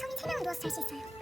성인 3명은 누워서 잘 수 있어요.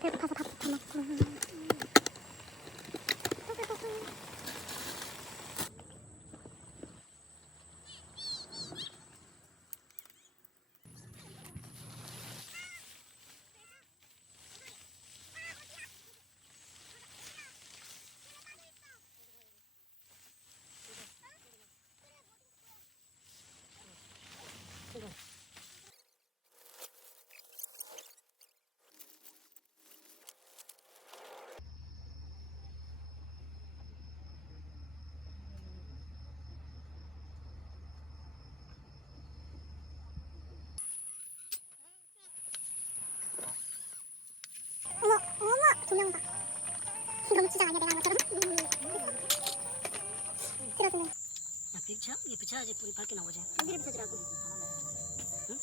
배고파서 밥부터 먹고. 어머, 조명봐. 너무 지장 아니야, 내가 한 것처럼? 들어주네. 야, 비춰? 이게 비춰야지 불이 밝게 나오지. 여기를 비춰주라고. 응?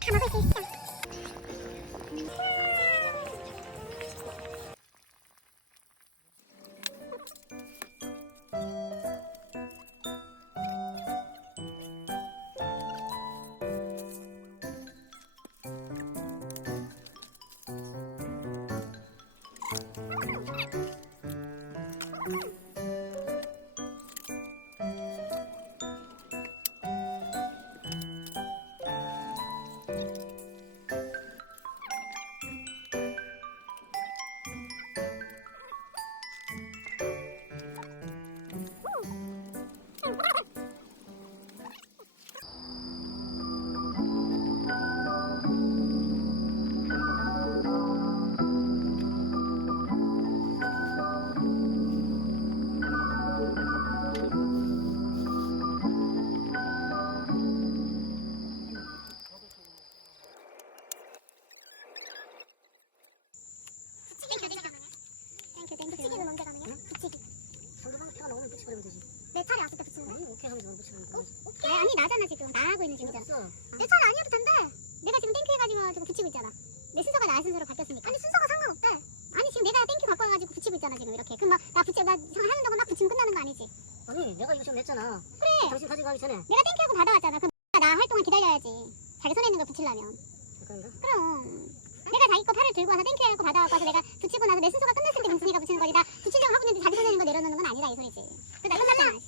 다 먹을 수 있어. 붙이기는 언제 가능해? 붙이기. 상대방 오면 붙이버리면 되지. 내 차례 왔을 때 붙이는 거야? 오케이 하면서 너무 붙이면 되지. 오케이. 아니 나잖아 지금. 나하고 있는 중이잖아. 없어. 내 차례 아니어도 된대. 내가 지금 땡큐 해가지고 붙이고 있잖아. 내 순서가 나의 순서로 바뀌었으니까. 아니 순서가 상관없대. 아니 지금 내가 땡큐 갖고 와가지고 붙이고 있잖아 지금 이렇게. 그럼 막 나 하는 동안 막 붙이면 끝나는 거 아니지? 아니 내가 이거 지금 냈잖아. 그래. 당신 가지고 가기 전에. 내가 땡큐하고 받아왔잖아. 그럼 나 할 동안 기다려야지. 자기 손에 있는 걸 붙이려면. 그런가? 그럼. 내가 자기 거 팔을 들고 와서 땡큐 해갖고 받아와서 내가 붙이고 나서 내 순서가 끝났을 때 민순이가 붙이는 거지. 나 붙이려고 하고 있는데 자기 손에 있는 거 내려놓는 건 아니다 이 소리지. 근데 나 끝났잖아. 왜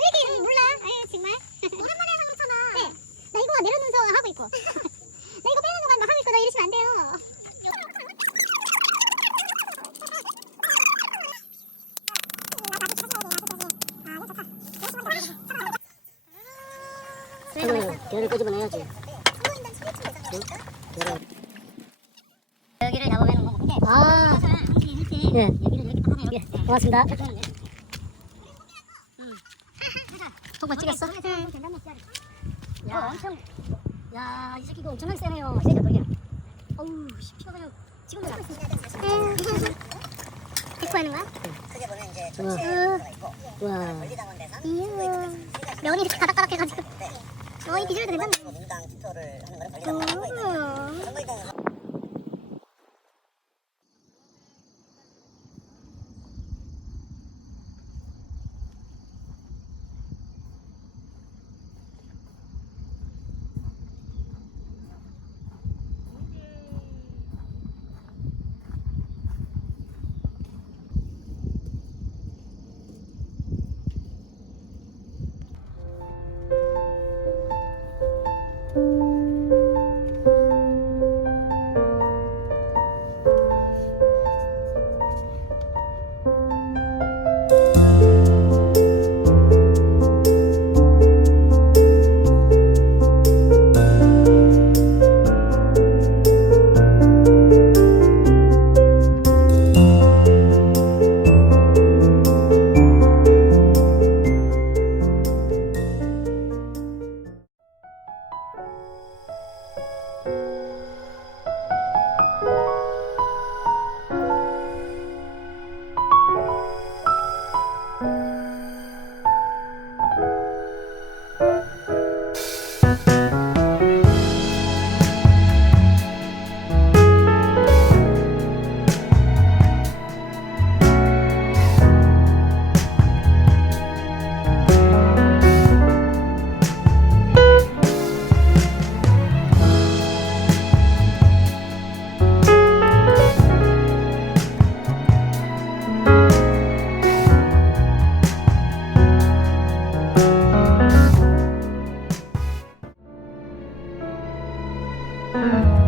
이렇게 이름이 몰라? 아유 정말. 오랜만에 해서 그렇잖아. 네. 나 이거 내려놓으면서 하고 있고. 나 이거 빼는 동안 막 하고 있고 나 이러시면 안 돼요. 걔를 끄집어내야지. 여기를 잡으면 뭐 근데 예. 여기를 이렇게 하네요. 예. 고맙습니다. 통과 찍었어? 야, 엄청. 야, 이 새끼 이거 엄청나게 세네요. 세게 돌려. 어우, 피가 그냥 지금 나. 데리고 하는 거야? 크게 보면 이제 우와. 전시회가 있고 와. 권리당원 대상 면이 이렇게 가닥가닥해가지고. 이 비주얼도 괜찮네. 민주당 투표를 하는 거는 권리당원 선거인단 선거인단에서 돼.